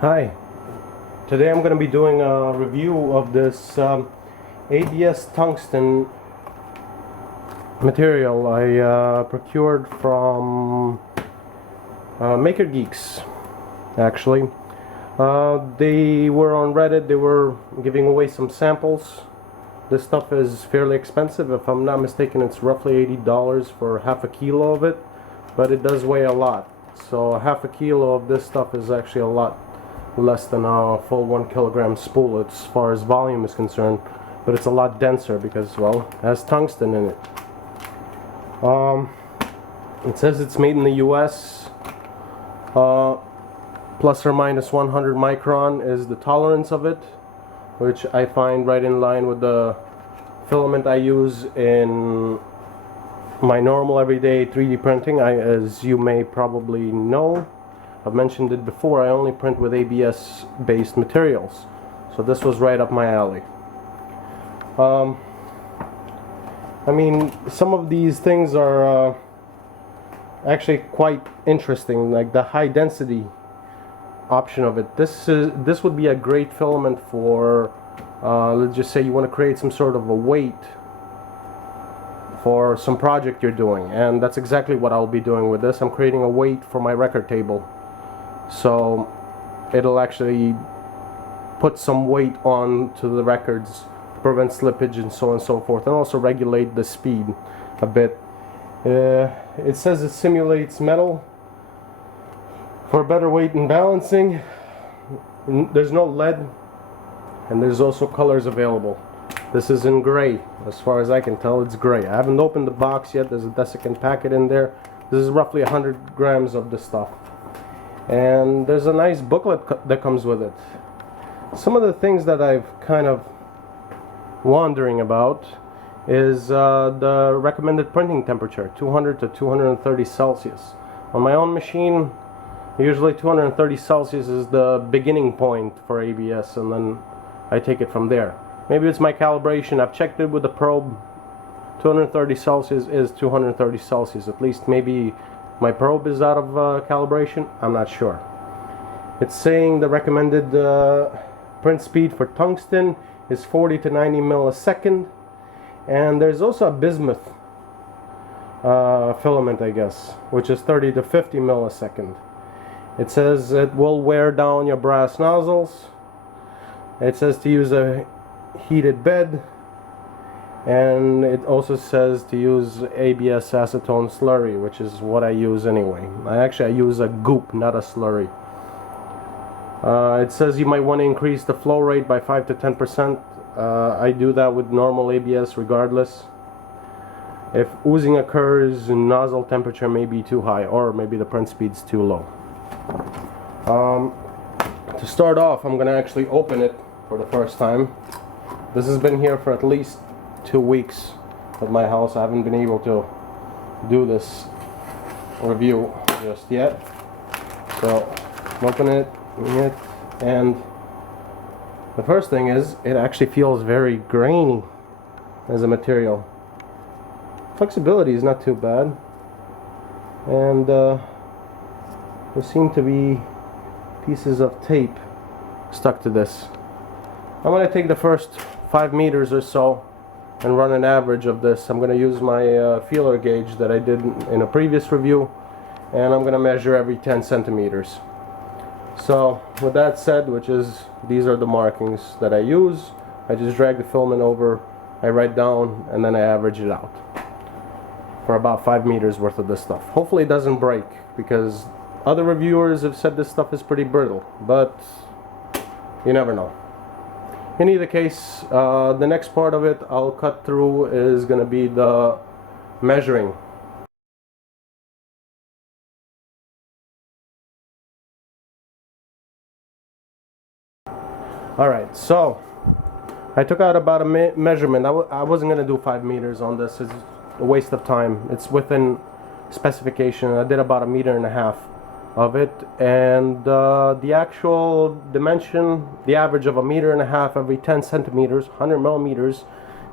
Hi, today I'm going to be doing a review of this ABS tungsten material I procured from Maker Geeks, actually. They were on Reddit, they were giving away some samples. This stuff is fairly expensive. If I'm not mistaken, it's roughly $80 for half a kilo of it, but it does weigh a lot. So half a kilo of this stuff is actually a lot less than a full 1 kilogram spool as far as volume is concerned, but it's a lot denser because, well, it has tungsten in it. It says it's made in the US. Plus or minus 100 micron is the tolerance of it, which I find right in line with the filament I use in my normal everyday 3D printing. As you may probably know, I've mentioned it before, I only print with ABS based materials, so this was right up my alley. I mean, some of these things are actually quite interesting, like the high density option of it. This would be a great filament for let's just say you want to create some sort of a weight for some project you're doing, and that's exactly what I'll be doing with this. I'm creating a weight for my record table, so it'll actually put some weight on to the records, prevent slippage and so on and so forth, and also regulate the speed a bit. It says it simulates metal for better weight and balancing. There's no lead, and there's also colors available. This is in gray, as far as I can tell. It's gray. I haven't opened the box yet. There's a desiccant packet in there. This is roughly 100 grams of this stuff, and there's a nice booklet that comes with it. Some of the things that I've kind of wondering about is the recommended printing temperature, 200 to 230 Celsius. On my own machine, usually 230 Celsius is the beginning point for ABS, and then I take it from there. Maybe it's my calibration. I've checked it with the probe. 230 Celsius is 230 Celsius. At least maybe my probe is out of calibration. I'm not sure. It's saying the recommended print speed for tungsten is 40 to 90 millisecond. And there's also a bismuth filament, I guess, which is 30 to 50 millisecond. It says it will wear down your brass nozzles. It says to use a heated bed, and it also says to use ABS acetone slurry, which is what I use anyway. I use a goop, not a slurry. It says you might want to increase the flow rate by 5 to 10%. I do that with normal ABS regardless. If oozing occurs, nozzle temperature may be too high, or maybe the print speed's too low. To start off, I'm going to actually open it for the first time. This has been here for at least 2 weeks at my house. I haven't been able to do this review just yet. So open it, and the first thing is it actually feels very grainy as a material. Flexibility is not too bad, and there seem to be pieces of tape stuck to this. I'm going to take the first 5 meters or so and run an average of this. I'm going to use my feeler gauge that I did in a previous review, and I'm going to measure every 10 centimeters. So with that said, these are the markings that I use. I just drag the filament over, I write down, and then I average it out for about 5 meters worth of this stuff. Hopefully it doesn't break, because other reviewers have said this stuff is pretty brittle, but you never know. In either case, the next part of it I'll cut through is going to be the measuring. Alright, so I took out about a measurement. I wasn't going to do 5 meters on this. It's a waste of time. It's within specification. I did about 1.5 meters of it, and the actual dimension, the average of 1.5 meters every 10 centimeters, 100 millimeters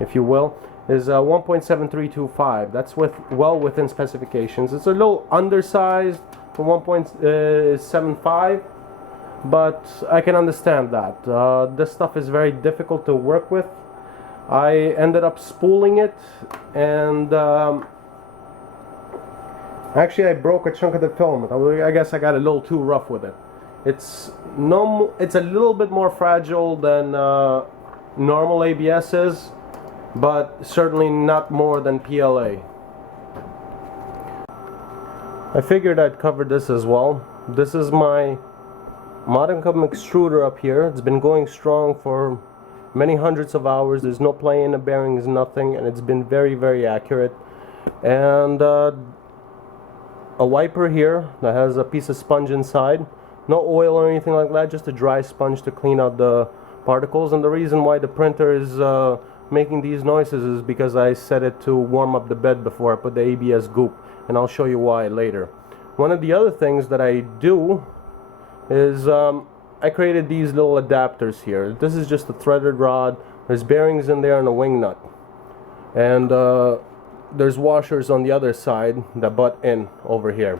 if you will, is 1.7325. That's well within specifications. It's a little undersized for 1.75, but I can understand that. This stuff is very difficult to work with. I ended up spooling it, and actually I broke a chunk of the filament. I guess I got a little too rough with it. It's a little bit more fragile than normal ABS is, but certainly not more than PLA. I figured I'd cover this as well. This is my modicum extruder up here. It's been going strong for many hundreds of hours. There's no play in the bearings, nothing, and it's been very, very accurate. And a wiper here that has a piece of sponge inside. No oil or anything like that, just a dry sponge to clean out the particles. And the reason why the printer is making these noises is because I set it to warm up the bed before I put the ABS goop, and I'll show you why later. One of the other things that I do is I created these little adapters here. This is just a threaded rod. There's bearings in there and a wing nut, and there's washers on the other side that butt in over here.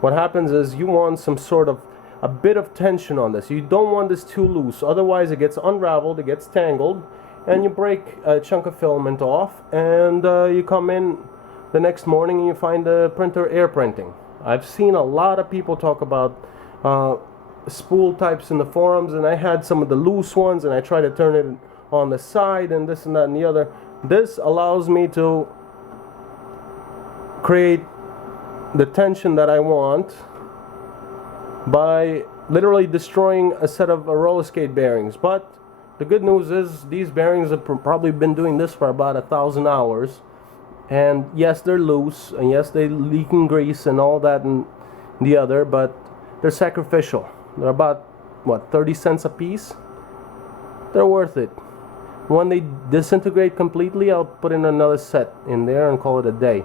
What happens is you want some sort of a bit of tension on this. You don't want this too loose, otherwise it gets unraveled, it gets tangled, and you break a chunk of filament off, and you come in the next morning and you find the printer air printing. I've seen a lot of people talk about spool types in the forums, and I had some of the loose ones, and I tried to turn it on the side and this and that and the other. This allows me to create the tension that I want by literally destroying a set of roller skate bearings. But the good news is these bearings have probably been doing this for about 1,000 hours, and yes, they're loose, and yes, they leak in grease and all that and the other, but they're sacrificial. They're about, what, 30 cents a piece? They're worth it. When they disintegrate completely, I'll put in another set in there and call it a day.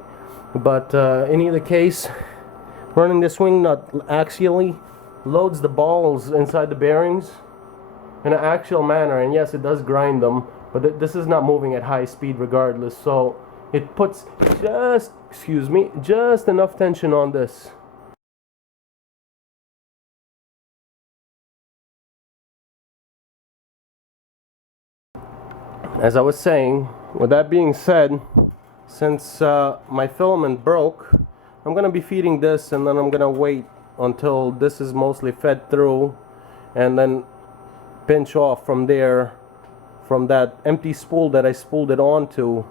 But in either case, running this wing nut axially loads the balls inside the bearings in an axial manner, and yes, it does grind them, but this is not moving at high speed regardless, so it puts just enough tension on this. As I was saying, with that being said, since my filament broke, I'm going to be feeding this, and then I'm going to wait until this is mostly fed through, and then pinch off from there, from that empty spool that I spooled it onto.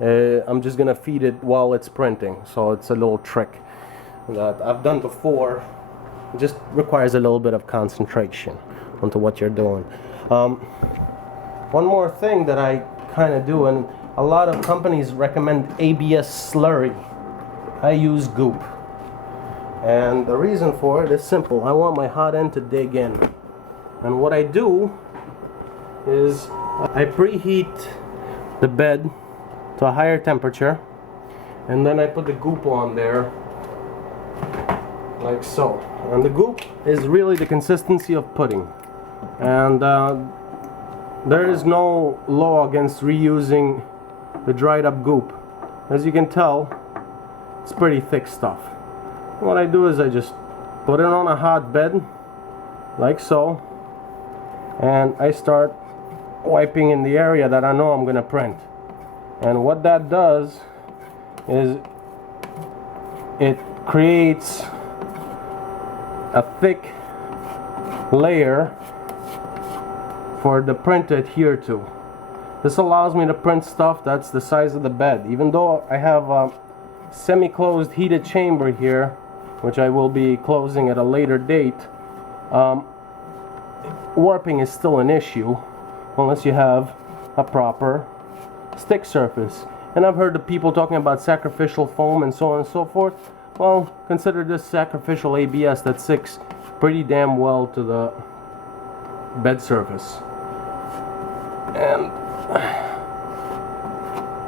I'm just going to feed it while it's printing. So it's a little trick that I've done before. It just requires a little bit of concentration onto what you're doing. One more thing that I kind of do, and a lot of companies recommend ABS slurry. I use goop, and the reason for it is simple. I want my hot end to dig in, and what I do is I preheat the bed to a higher temperature, and then I put the goop on there like so, and the goop is really the consistency of pudding, and there is no law against reusing the dried up goop. As you can tell, it's pretty thick stuff. What I do is I just put it on a hot bed like so, and I start wiping in the area that I know I'm going to print. And what that does is it creates a thick layer for the print to adhere to. This allows me to print stuff that's the size of the bed. Even though I have a semi-closed heated chamber here, which I will be closing at a later date, warping is still an issue unless you have a proper stick surface. And I've heard of people talking about sacrificial foam and so on and so forth. Well, consider this sacrificial ABS that sticks pretty damn well to the bed surface. And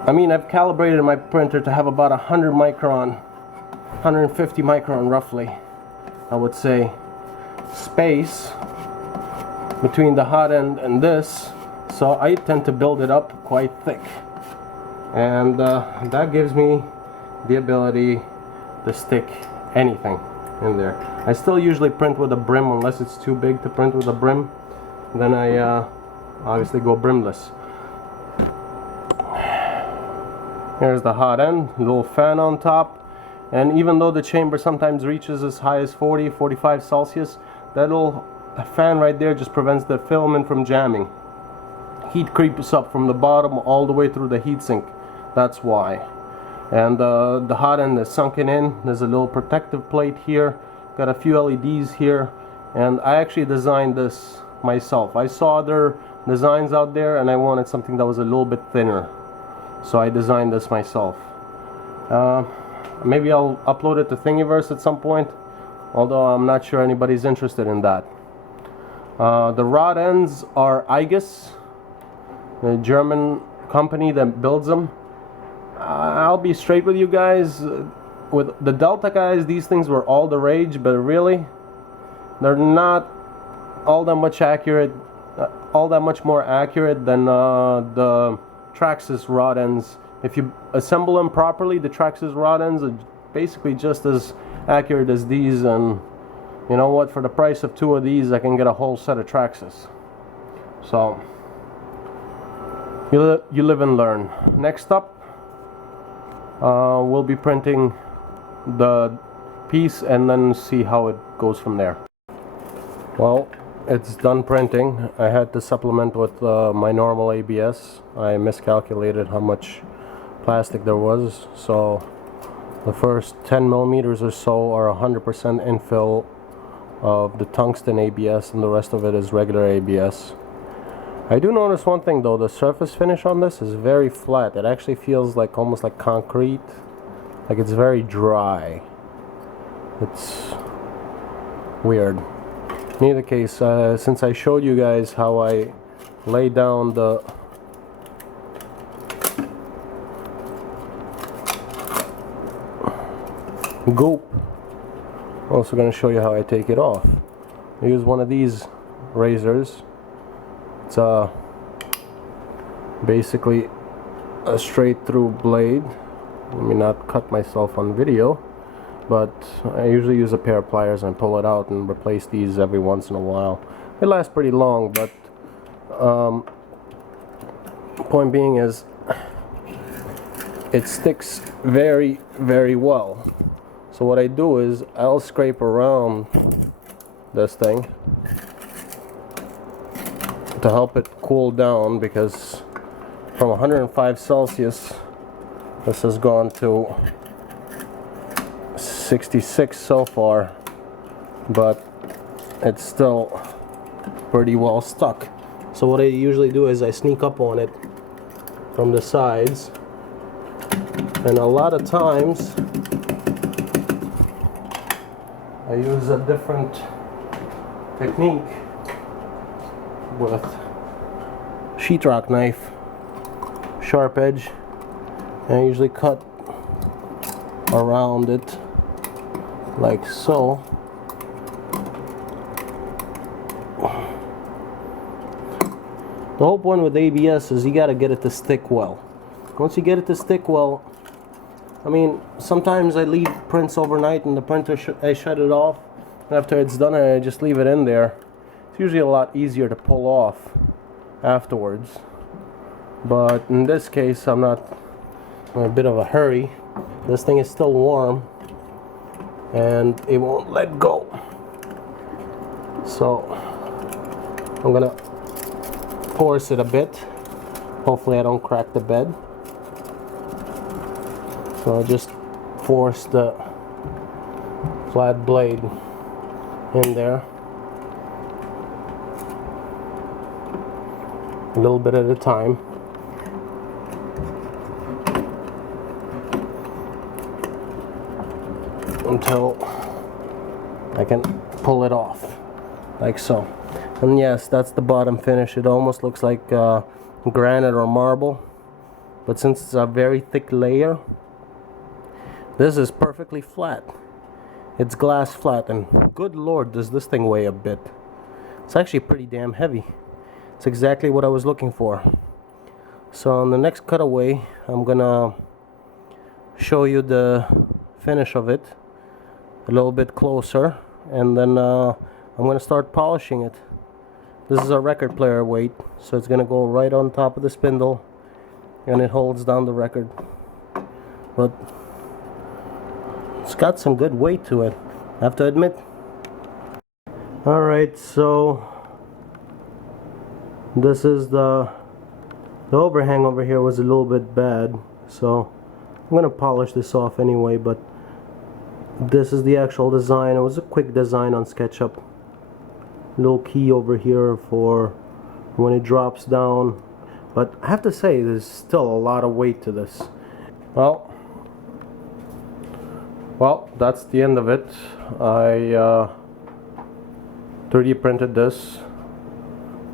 I mean, I've calibrated my printer to have about 100 micron, 150 micron roughly, I would say, space between the hot end and this, so I tend to build it up quite thick, and that gives me the ability to stick anything. in there. I still usually print with a brim unless it's too big to print with a brim. Then I obviously go brimless. Here's the hot end, little fan on top, and even though the chamber sometimes reaches as high as 40-45 Celsius, that little fan right there just prevents the filament from jamming. Heat creeps up from the bottom all the way through the heatsink. That's why. And the hot end is sunken in. There's a little protective plate here, got a few LEDs here, and I actually designed this myself. I saw other designs out there and I wanted something that was a little bit thinner, so I designed this myself. Maybe I'll upload it to Thingiverse at some point, although I'm not sure anybody's interested in that. The rod ends are Aegis, the German company that builds them. I'll be straight with you guys. With the Delta guys, these things were all the rage, but really, they're not all that much accurate, all that much more accurate than the Traxxas rod ends. If you assemble them properly, the Traxxas rod ends are basically just as accurate as these, and you know what, for the price of 2 of these I can get a whole set of Traxxas. So you live and learn. Next up, we'll be printing the piece and then see how it goes from there. Well, it's done printing. I had to supplement with my normal ABS. I miscalculated how much plastic there was, so the first 10 millimeters or so are 100% infill of the tungsten ABS, and the rest of it is regular ABS. I do notice one thing though, the surface finish on this is very flat. It actually feels like almost like concrete, like it's very dry. It's weird. In either case, since I showed you guys how I lay down the goop, I'm also going to show you how I take it off. I use one of these razors. It's basically a straight through blade. Let me not cut myself on video, but I usually use a pair of pliers and pull it out and replace these every once in a while. It lasts pretty long, but point being is it sticks very, very well. So what I do is I'll scrape around this thing to help it cool down, because from 105 Celsius this has gone to 66 so far, but it's still pretty well stuck. So what I usually do is I sneak up on it from the sides, and a lot of times I use a different technique with sheetrock knife, sharp edge, and I usually cut around it like so. The whole point with ABS is you gotta get it to stick well. Once you get it to stick well, I mean, sometimes I leave prints overnight and the printer I shut it off. After it's done, I just leave it in there. It's usually a lot easier to pull off afterwards. But in this case, I'm not in a bit of a hurry. This thing is still warm and it won't let go. So I'm gonna force it a bit. Hopefully I don't crack the bed. So I'll just force the flat blade in there, a little bit at a time. Until I can pull it off, like so. And yes, that's the bottom finish. It almost looks like granite or marble, but since it's a very thick layer, this is perfectly flat. It's glass flat, and good lord, does this thing weigh a bit. It's actually pretty damn heavy. It's exactly what I was looking for. So on the next cutaway, I'm gonna show you the finish of it, a little bit closer, and then I'm going to start polishing it. This is a record player weight, so it's going to go right on top of the spindle, and it holds down the record. But it's got some good weight to it, I have to admit. Alright, so this is the overhang over here was a little bit bad, so I'm going to polish this off anyway, but this is the actual design. It was a quick design on SketchUp. Little key over here for when it drops down, but I have to say there's still a lot of weight to this. Well, that's the end of it. I 3D printed this.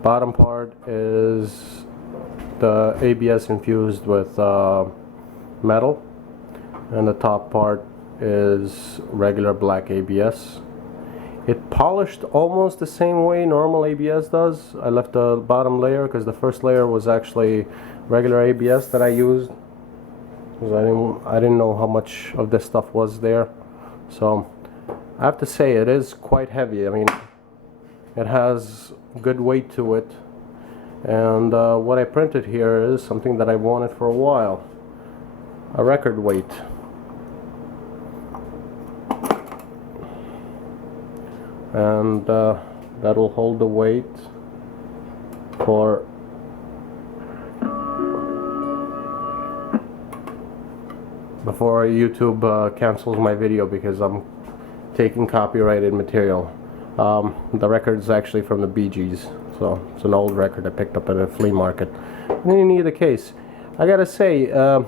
Bottom part is the ABS infused with metal, and the top part is regular black ABS. It polished almost the same way normal ABS does. I left the bottom layer because the first layer was actually regular ABS that I used, because I didn't know how much of this stuff was there. So I have to say it is quite heavy. I mean, it has good weight to it, and what I printed here is something that I wanted for a while, a record weight. And that will hold the weight for before YouTube cancels my video because I'm taking copyrighted material. The record is actually from the Bee Gees, so it's an old record I picked up at a flea market. In either case, I gotta say a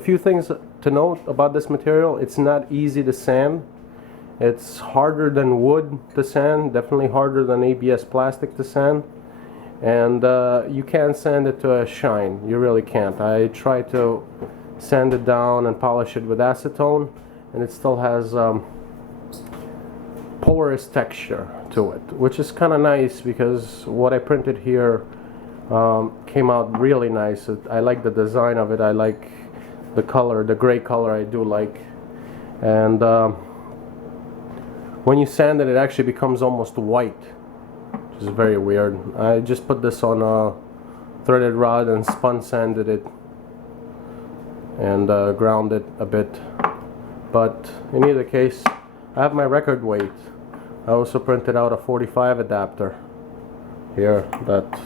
few things to note about this material. It's not easy to sand. It's harder than wood to sand, definitely harder than ABS plastic to sand, and you can't sand it to a shine. You really can't. I tried to sand it down and polish it with acetone, and it still has porous texture to it, which is kind of nice because what I printed here came out really nice. I like the design of it. I like the color, the gray color I do like, and when you sand it, it actually becomes almost white, which is very weird. I just put this on a threaded rod and spun sanded it and ground it a bit. But in either case, I have my record weight. I also printed out a 45 adapter here that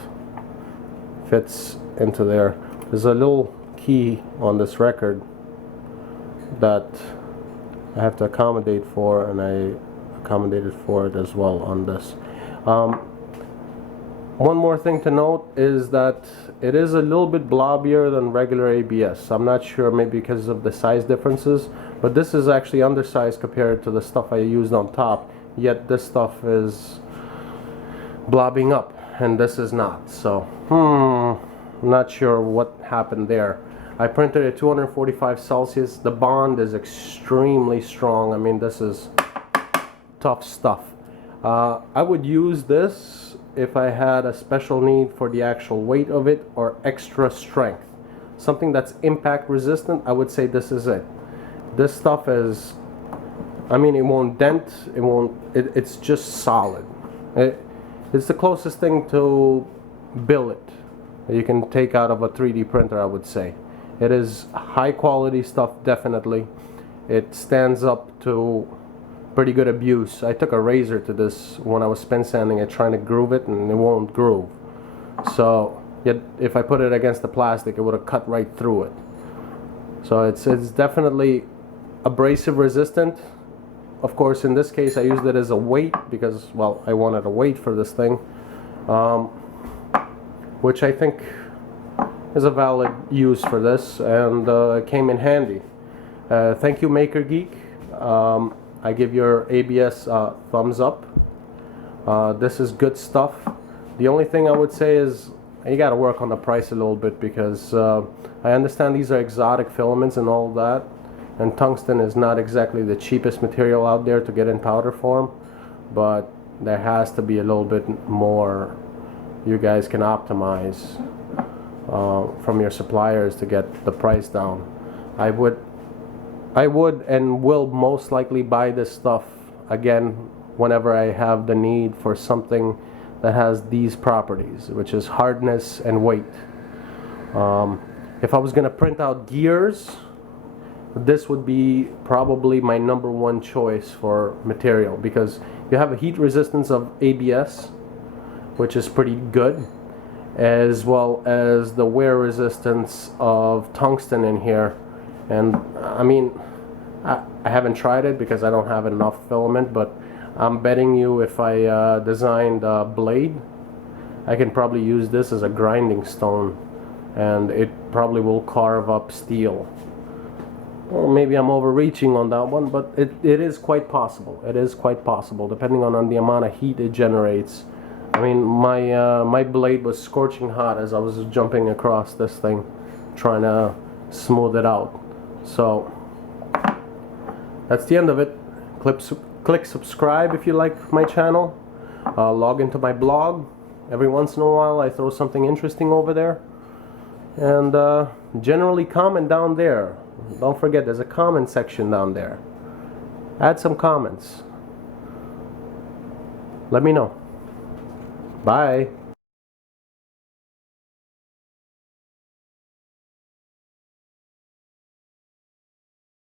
fits into there. There's a little key on this record that I have to accommodate for, and I accommodated for it as well on this. One more thing to note is that it is a little bit blobbier than regular ABS. I'm not sure, maybe because of the size differences, but this is actually undersized compared to the stuff I used on top, yet this stuff is blobbing up and this is not. So not sure what happened there. I printed at 245 Celsius. The bond is extremely strong. I mean, this is tough stuff. I would use this if I had a special need for the actual weight of it or extra strength. Something that's impact resistant, I would say this is it. This stuff is, I mean, it won't dent, it's just solid. It's the closest thing to billet that you can take out of a 3D printer, I would say. It is high quality stuff, definitely. It stands up to pretty good abuse. I took a razor to this when I was spin sanding it, trying to groove it, and it won't groove. So yet if I put it against the plastic, it would have cut right through it. So it's definitely abrasive resistant. Of course, in this case I used it as a weight because, well, I wanted a weight for this thing, which I think is a valid use for this, and it came in handy. Thank you, Maker Geek. I give your ABS thumbs up. This is good stuff. The only thing I would say is you got to work on the price a little bit, because I understand these are exotic filaments and all that, and tungsten is not exactly the cheapest material out there to get in powder form, but there has to be a little bit more you guys can optimize from your suppliers to get the price down. I would I would and will most likely buy this stuff again whenever I have the need for something that has these properties, which is hardness and weight. If I was gonna print out gears, this would be probably my number one choice for material, because you have a heat resistance of ABS, which is pretty good, as well as the wear resistance of tungsten in here. And I mean, I haven't tried it because I don't have enough filament, but I'm betting you if I designed a blade, I can probably use this as a grinding stone and it probably will carve up steel. Well, maybe I'm overreaching on that one, but it is quite possible. It is quite possible, depending on the amount of heat it generates. I mean, my blade was scorching hot as I was jumping across this thing, trying to smooth it out. So that's the end of it. Click subscribe if you like my channel. Log into my blog. Every once in a while I throw something interesting over there. And generally comment down there. Don't forget, there's a comment section down there. Add some comments. Let me know. Bye.